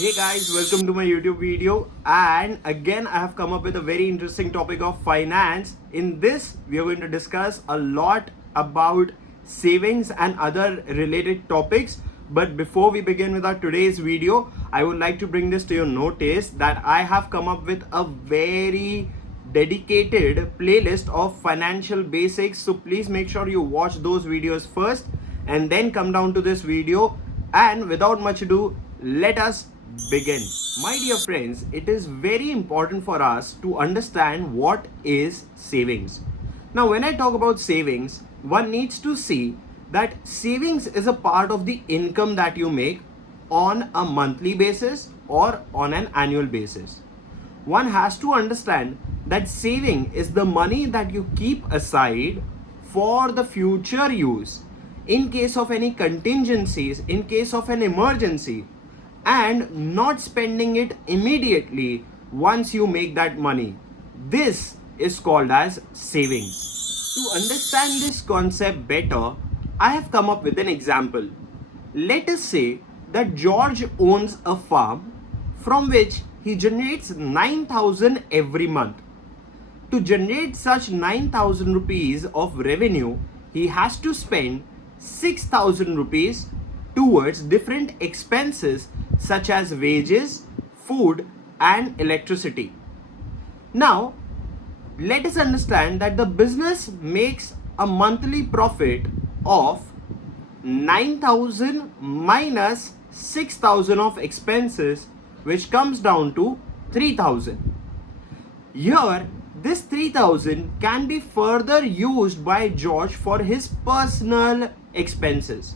Hey guys, welcome to my YouTube video. And again, I have come up with a very interesting topic of finance. In this, we are going to discuss a lot about savings and other related topics. But before we begin with our today's video, I would like to bring this to your notice that I have come up with a very dedicated playlist of financial basics. So please make sure you watch those videos first and then come down to this video. And without much ado, let us begin. My dear friends, it is very important for us to understand what is savings. Now, when I talk about savings, one needs to see that savings is a part of the income that you make on a monthly basis or on an annual basis. One has to understand that saving is the money that you keep aside for the future use in case of any contingencies, in case of an emergency, and not spending it immediately once you make that money. This is called as savings. To understand this concept better, I have come up with an example. Let us say that George owns a farm from which he generates 9,000 every month. To generate such 9,000 rupees of revenue, he has to spend 6,000 rupees towards different expenses such as wages, food, and electricity. Now, let us understand that the business makes a monthly profit of 9,000 minus 6,000 of expenses, which comes down to 3,000. Here, this 3,000 can be further used by George for his personal expenses.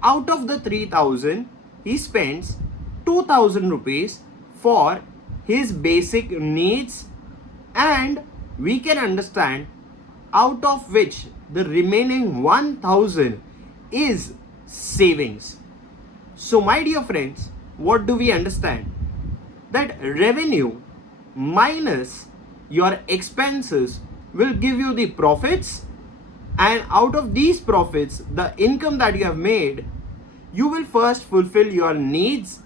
Out of the 3,000, he spends 2,000 rupees for his basic needs, and we can understand out of which the remaining 1,000 is savings. So, my dear friends, what do we understand? That revenue minus your expenses will give you the profits, and out of these profits, the income that you have made, you will first fulfill your needs,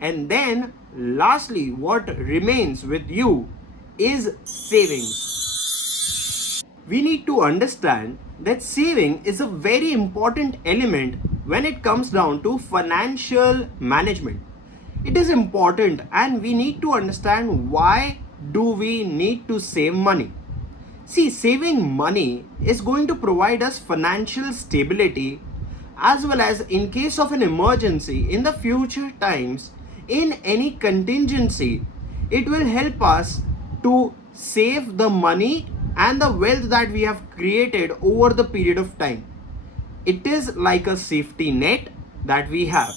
and then lastly, what remains with you is savings. We need to understand that saving is a very important element when it comes down to financial management. It is important, and we need to understand why do we need to save money. See, saving money is going to provide us financial stability, as well as in case of an emergency in the future times, in any contingency, it will help us to save the money and the wealth that we have created over the period of time. It is like a safety net that we have.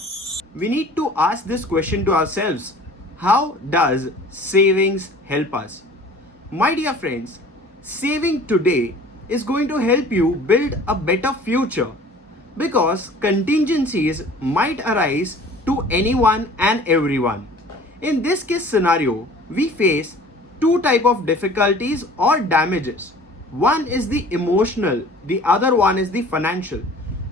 We need to ask this question to ourselves: how does savings help us? My dear friends, saving today is going to help you build a better future, because contingencies might arise to anyone and everyone. In this case scenario, we face two type of difficulties or damages. One is the emotional, the other one is the financial.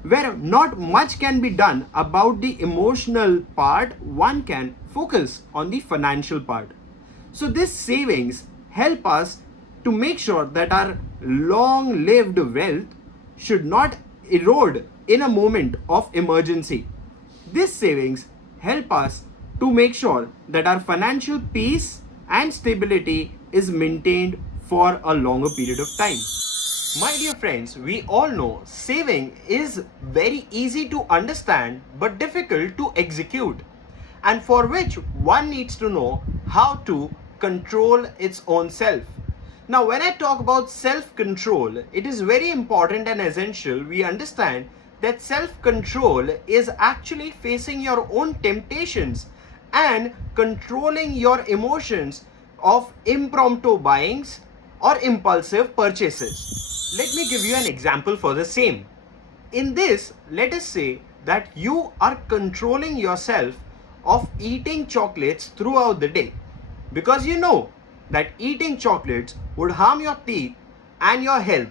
Where not much can be done about the emotional part, one can focus on the financial part. So this savings help us to make sure that our long lived wealth should not erode in a moment of emergency. This savings help us to make sure that our financial peace and stability is maintained for a longer period of time. My dear friends, we all know saving is very easy to understand but difficult to execute, and for which one needs to know how to control its own self. Now, when I talk about self-control, it is very important and essential we understand that self-control is actually facing your own temptations and controlling your emotions of impromptu buyings or impulsive purchases. Let me give you an example for the same. In this, let us say that you are controlling yourself of eating chocolates throughout the day, because you know that eating chocolates would harm your teeth and your health.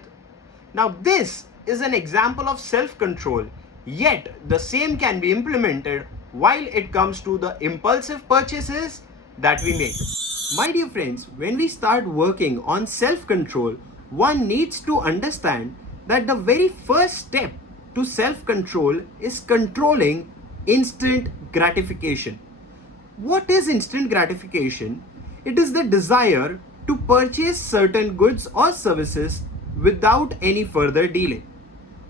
Now, this is an example of self-control, yet the same can be implemented while it comes to the impulsive purchases that we make. My dear friends, when we start working on self-control, one needs to understand that the very first step to self-control is controlling instant gratification. What is instant gratification? It is the desire to purchase certain goods or services without any further delay.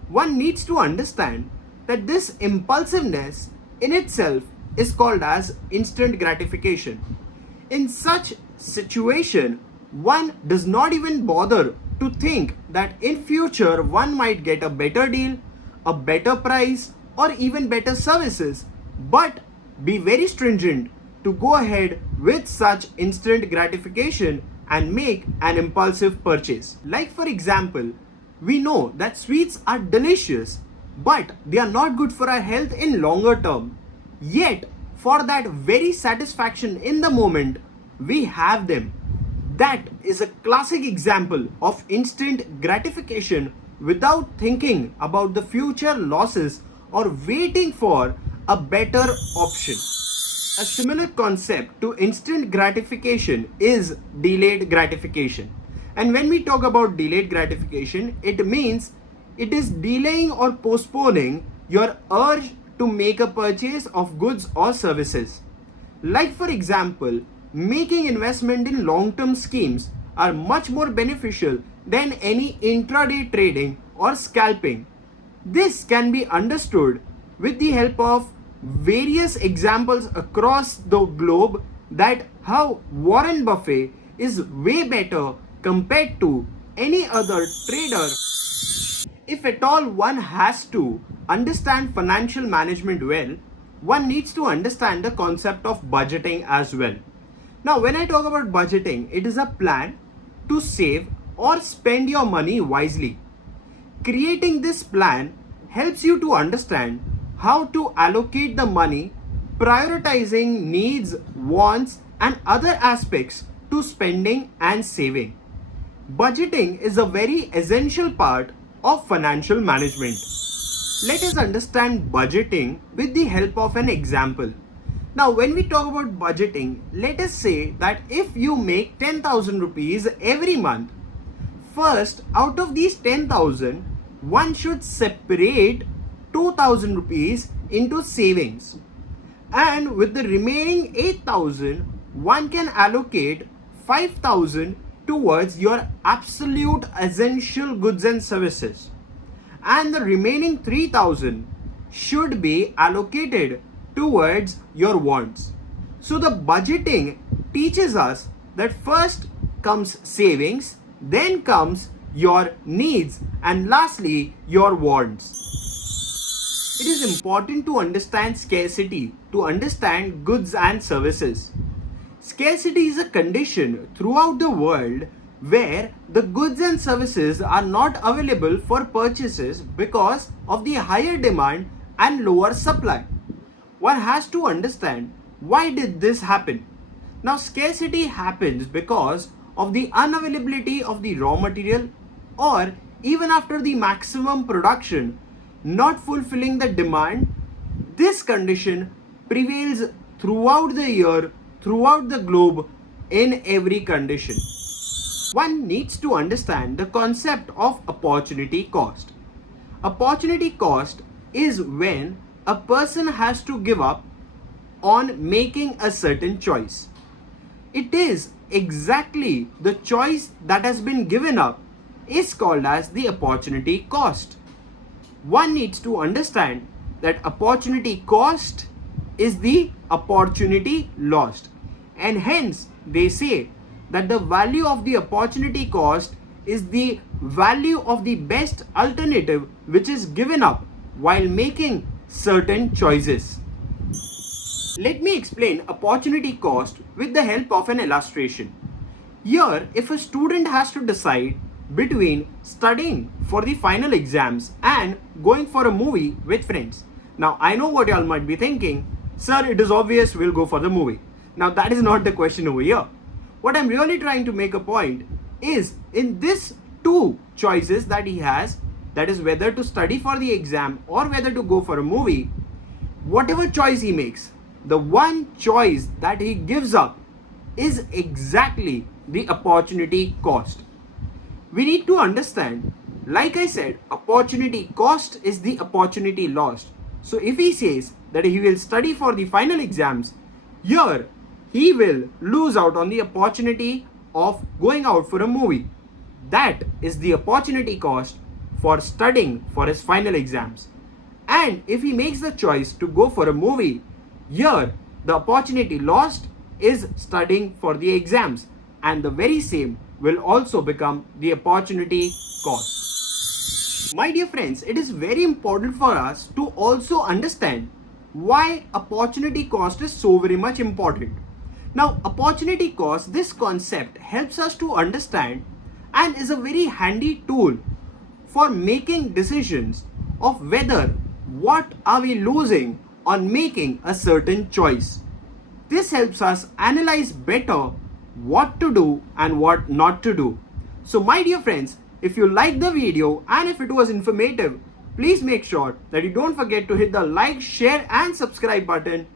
One needs to understand that this impulsiveness in itself is called as instant gratification. In such situation, one does not even bother to think that in future one might get a better deal, a better price, or even better services, but be very stringent to go ahead with such instant gratification and make an impulsive purchase. Like for example, we know that sweets are delicious, but they are not good for our health in longer term. Yet, for that very satisfaction in the moment, we have them. That is a classic example of instant gratification without thinking about the future losses or waiting for a better option. A similar concept to instant gratification is delayed gratification. And when we talk about delayed gratification, it means it is delaying or postponing your urge to make a purchase of goods or services. Like for example, making investment in long-term schemes are much more beneficial than any intraday trading or scalping. This can be understood with the help of various examples across the globe that how Warren Buffett is way better compared to any other trader. If at all one has to understand financial management well, one needs to understand the concept of budgeting as well. Now, when I talk about budgeting, it is a plan to save or spend your money wisely. Creating this plan helps you to understand how to allocate the money, prioritizing needs, wants, and other aspects to spending and saving. Budgeting is a very essential part of financial management. Let us understand budgeting with the help of an example. Now, when we talk about budgeting, let us say that if you make 10,000 rupees every month, first out of these 10,000, one should separate 2,000 rupees into savings. And with the remaining 8,000, one can allocate 5,000 towards your absolute essential goods and services. And the remaining 3,000 should be allocated towards your wants. So the budgeting teaches us that first comes savings, then comes your needs, and lastly your wants. It is important to understand scarcity to understand goods and services. Scarcity is a condition throughout the world where the goods and services are not available for purchases because of the higher demand and lower supply. One has to understand why did this happen. Now, scarcity happens because of the unavailability of the raw material, or even after the maximum production not fulfilling the demand. This condition prevails throughout the year, throughout the globe, in every condition. One needs to understand the concept of opportunity cost. Opportunity cost is when a person has to give up on making a certain choice. It is exactly the choice that has been given up is called as the opportunity cost. One needs to understand that opportunity cost is the opportunity lost, and hence they say that the value of the opportunity cost is the value of the best alternative which is given up while making certain choices. Let me explain opportunity cost with the help of an illustration. Here, if a student has to decide between studying for the final exams and going for a movie with friends. Now, I know what y'all might be thinking, sir, it is obvious we'll go for the movie. Now, that is not the question over here. What I'm really trying to make a point is in this two choices that he has, that is whether to study for the exam or whether to go for a movie, whatever choice he makes, the one choice that he gives up is exactly the opportunity cost. We need to understand, like I said, opportunity cost is the opportunity lost. So if he says that he will study for the final exams, here he will lose out on the opportunity of going out for a movie. That is the opportunity cost for studying for his final exams. And if he makes the choice to go for a movie, here the opportunity lost is studying for the exams, and the very same will also become the opportunity cost. My dear friends, it is very important for us to also understand why opportunity cost is so very much important. Now, opportunity cost, this concept helps us to understand and is a very handy tool for making decisions of whether what are we losing on making a certain choice. This helps us analyze better what to do and what not to do. So my dear friends, if you liked the video and if it was informative, please make sure that you don't forget to hit the like, share and subscribe button